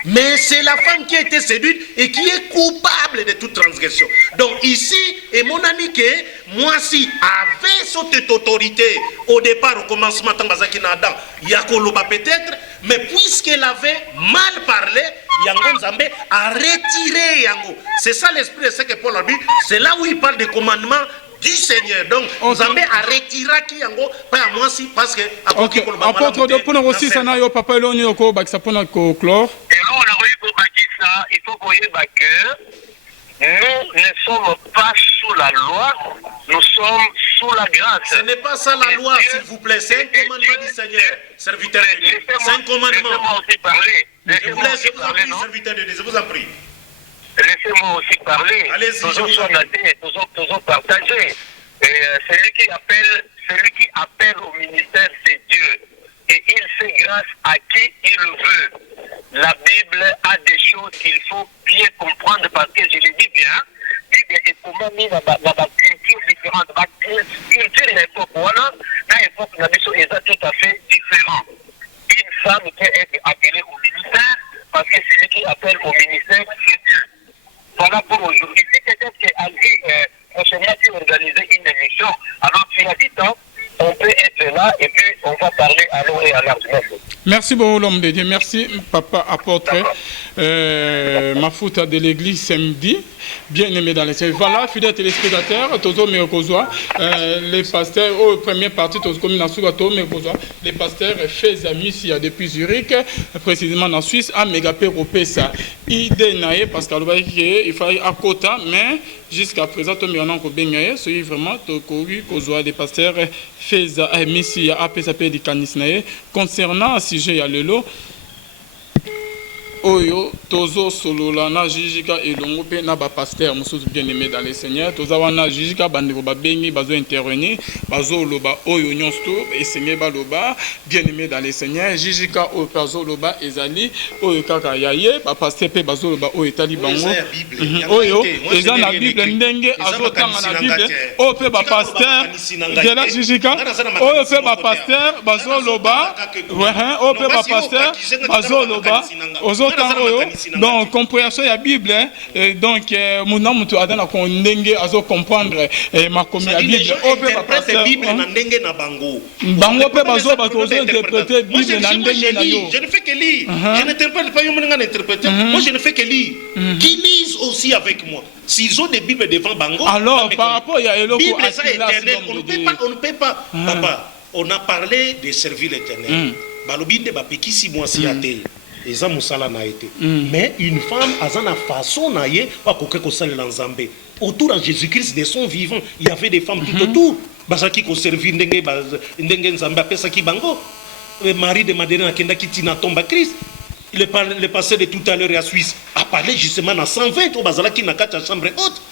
mais c'est la femme qui a été séduite et qui est coupable de toute transgression. Donc ici, et mon ami que moi si avait cette autorité au départ, au commencement, il y a peut-être, mais puisqu'elle avait mal parlé, Yango Nzambe a retiré Yango. C'est ça l'esprit de ce que Paul a dit. C'est là où il parle des commandements du Seigneur. Donc, Nzambe a retiré qui Yango, pas à moi si, parce que... Ok, apôtre de Pona aussi, ça n'a pas papa l'on yoko, baksa pona ko chlore. Et là, on a eu pour ça, il faut qu'on y ait que nous ne sommes pas sous la loi, nous sommes sous la grâce. Ce n'est pas ça la loi, s'il vous plaît, c'est un commandement du Seigneur, serviteur de Dieu. C'est un commandement. Laissez-moi aussi parler. Je vous laisse, je vous en prie, serviteur de Dieu, je vous en prie. Laissez-moi aussi parler. Allez-y, toujours noter, toujours partager. Et celui qui appelle au ministère, c'est Dieu. Et il fait grâce à qui il veut. La Bible a des choses qu'il faut bien comprendre parce que je le dis bien. La Bible est comment mis dans la culture différente. La culture de l'époque, voilà, dans l'époque, la mission est tout à fait différent. Une femme peut être appelée au ministère parce que celui qui appelle au ministère, c'est Dieu. Voilà pour aujourd'hui. Si quelqu'un qui a dit prochainement qui organiser une émission, alors s'il y a du temps, on peut être là et puis on va parler à l'eau et à l'art. Merci beaucoup l'homme de Dieu. Merci papa apôtre Mafuta de l'église samedi. Bien aimé dans les services. Voilà, fidèles téléspectateurs, Tozo Mekozoa, les pasteurs, au premier parti, Tozo Komina Subato Mekozoa, les pasteurs faits amis ici depuis Zurich, précisément en Suisse, à Megapé Ropesa. Idée naïe, parce qu'il fallait à Kota, mais jusqu'à présent, on a encore bien c'est vraiment Tozo des pasteurs faits amis ici à PSAP de Canisnae. Concernant un sujet à l'élo, Oyo, Tozo Solola, na Jijika et Longope, na ba pasteur, monsieur bien aimé dans les seigneurs, Tozawana Jijika, Bandego Babengi, Bazo intervenir, Bazo Loba, Oyo Nyonsto, et Seigneur Baloba, bien aimé dans les seigneurs, Jijika, Oyo Bazo Loba, Ezali, Oyo Kaka Yaye, ba pasteur Pe Bazo Loba, Oyo Tali Bango, Oyo, Ezan la Bible, Ndenge, Azotanga la Bible, Oyo Pe ba pasteur, Gela Jijika, Oyo Pe ba pasteur, Bazo Loba, Oyo Pe ba pasteur, Bazo Loba, Ozo donc compréhension ya Bible donc mona mutu adana ko ndenge azo comprendre makomi ya Bible interprète Bible na ndenge na bango pe bazo interpréter Bible na ndenge na yo. Je ne fais que lire. Je n'interprète pas yo mona interpréter. Moi je ne fais que lire. Qui lisent aussi avec moi. S'ils ont des Bibles devant bango. Alors par rapport à Eloko Bible ça éternel, on ne peut pas papa, on a parlé de servir l'Éternel. Balobinde ba pekisi moi si até. Eza musala na été. Mais une femme azana façon na ye pa koke ko salela nzambe. Autour de Jésus-Christ de son vivant, il y avait des femmes tout autour. Basaki ko servir ndenge nzambe apesa ki bango. Marie de Madeleine akenda ki tina tomba Christ. Le passé de tout à l'heure à Suisse a parlé justement dans 120 au bazala qui na kata chambre haute.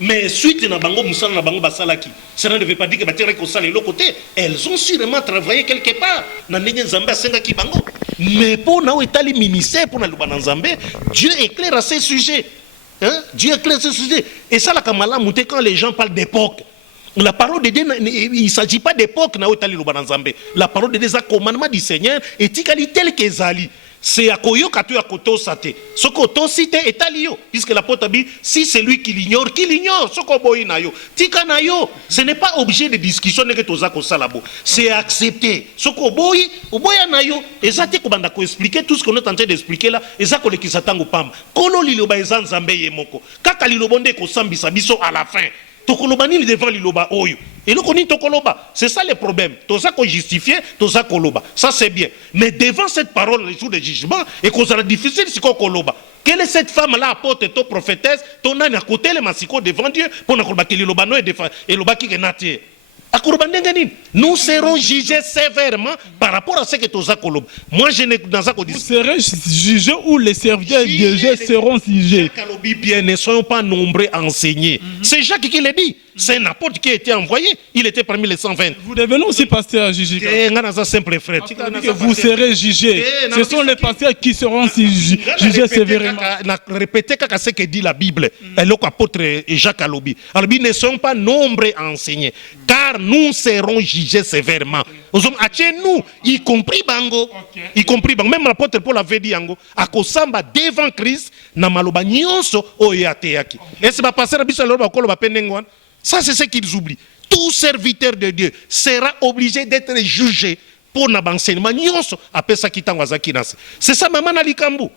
Mais suite na bango musala na bango basalaki, cela ne veut pas dire que batire ko sala l'autre côté. Elles ont sûrement travaillé quelque part na ndenge nzambe asenga ki bango. Mais pour na etali ministère pour na lubana nzambe, Dieu éclaire à ces sujets. Hein? Dieu éclaire ces sujets. Et ça la kamala mouté quand les gens parlent d'époque. La parole de Dieu, il ne s'agit pas d'époque na etali lubana nzambe. La parole de Dieu, c'est un commandement du Seigneur et tel que ali. C'est à koyo kato ya koto sate. Ce koto site est alio. Puisque la porte dit, si c'est lui qui l'ignore, ce ko boyi na yo. Tika na yo. Ce n'est pas objet de discussion que toza ko salabo. C'est accepté. Ce ko boyi, o boya na yo. Et ça te kobanda ko expliquer tout ce qu'on est en train d'expliquer là. Et ça ko le kisatango pam. Kono liloba ezan zambe yemoko. Kaka lilobonde ko sambisa biso à la fin. Tokolobani devant liloba oyo. Et le koni tokoloba, c'est ça le problème. Toza ko justifier, toza koloba. Ça c'est bien. Mais devant cette parole le jour de jugement, et qu'on sera difficile si koloba. Quelle est cette femme là apporte ton prophétesse, ton âne à côté le masiko devant Dieu pour na koloba liloba no et loba ki genati. Nous serons jugés sévèrement par rapport à ce que toza koloba. Moi je n'ai dans ça qu'on dit. Vous serez jugés ou les serviteurs de Dieu seront jugés. Bien, ne soyons pas nombreux à enseigner. C'est Jacques qui l'a dit. C'est un apôtre qui a été envoyé. Il était parmi les 120. Vous devenez aussi pasteur jugé. Simple frère. Vous serez jugés. Ce sont les pasteurs qui seront jugés sévèrement. Répétez ce que dit la Bible. Et l'apôtre Jacques Alobi. Alobi, ne soyons pas nombreux à enseigner. Car nous serons jugés sévèrement. Nous, y compris Bango. Y compris Bango. Même l'apôtre Paul avait dit Bango. À Kosamba devant Christ, na maloba nyonso oyateaki. Et c'est pas passer à Bissau l'autre bakolo bapenengwan. Ça, c'est ce qu'ils oublient. Tout serviteur de Dieu sera obligé d'être jugé pour l'enseignement. C'est ça, maman Nalikambu.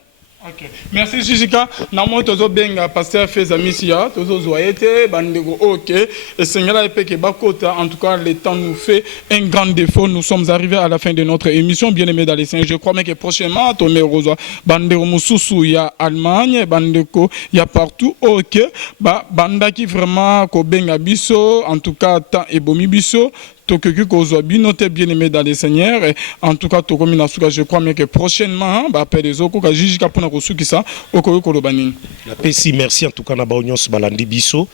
Ok. Merci Jijika. Namo tozo benga pasteur Feza Misia, tozo zoyete bandego ok. Et Seigneur epeke bakota. En tout cas, le temps nous fait un grand défaut. Nous sommes arrivés à la fin de notre émission. Bien aimé dans les Seigneurs, je crois même que prochainement, Tomé Rosa, bandego mususu ya Allemagne, bandeko ya partout ok. Ba bandaki vraiment ko benga biso. En tout cas, temps et bomi biso. Tokuku Kozwabi, noté bien aimé dans les Seigneurs. En tout cas, Tokomina Souka, je crois mais que prochainement, après les autres, quand Jijika Pona Kosuki ça, Okoyo Kolobani. Merci en tout cas, Nabaonyos Balandi Biso,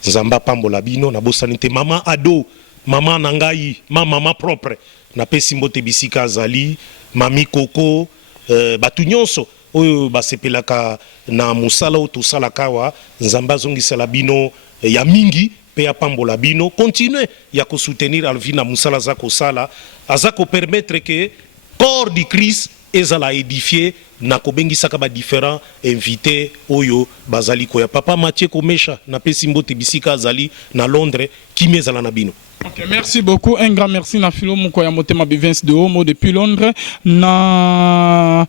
Zamba Pambola Bino, Nabosanite, maman ado, maman Nangaï, maman propre, Napesi Mbote Bisika Zali, Mami Koko, Batunyonso, Oyo Basepelaka, Na Musala, Otosalakawa, Zamba Zongi Salabino, Yamingi. Pea Pambola Bino, continuez à soutenir Alvina Moussala Zako Sala, à Zako permettre que corps du Christ est à édifier, na kobengi sakaba différents invités, Oyo, Bazali Koya. Papa Mathieu Komesha, na Pesimbo Tebisika Zali, na Londres, qui met à la Nabino. Ok, merci beaucoup. Un grand merci na Philo Mukoya Motema Bivens de Homo depuis Londres. Na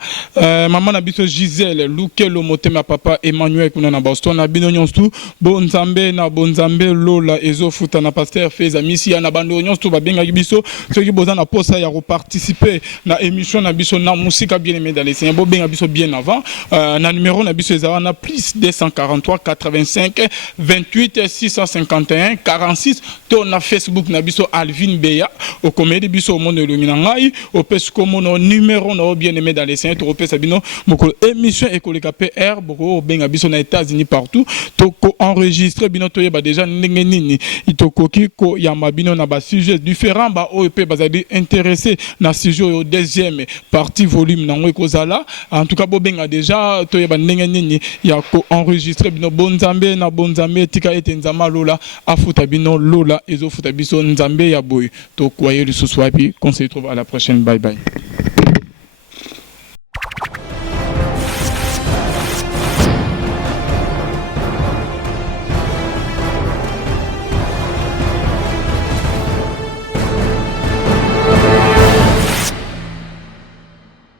maman na biso Gisèle Lukelo Motema papa Emmanuel kuna na Boston na bino nyonstu bonzambe na bonzambe Lola ezo futa na pasteur Feza Misia na bando nyonstu ba benga biso ceux qui boza na posa ya participer na émission na biso na musique bien aimé dans les Seigneurs bo benga biso bien avant na numéro na biso ezala na plus 243 85 28 651 46 to na Facebook na biso Alvin Beya au comédie biso au monde elongi na ngai au pesco mono numéro na bien aimé dans les Seigneurs to pesa bino moko émission ekoleka PR boko benga biso na États-Unis partout to ko enregistrer bino to yeba déjà ndenge nini itokoki ko ya mabino na ba sujet différent ba OEP bazali intéressé na sujet au deuxième partie volume na ngo ekozala en tout cas bo benga déjà to yeba ndenge nini ya ko enregistrer bino bonzambe na bonzambe tika ete nzama lola afuta bino lola ezo futa biso nzambe ya boy to kwaye lisusu wapi qu'on se retrouve à la prochaine bye bye.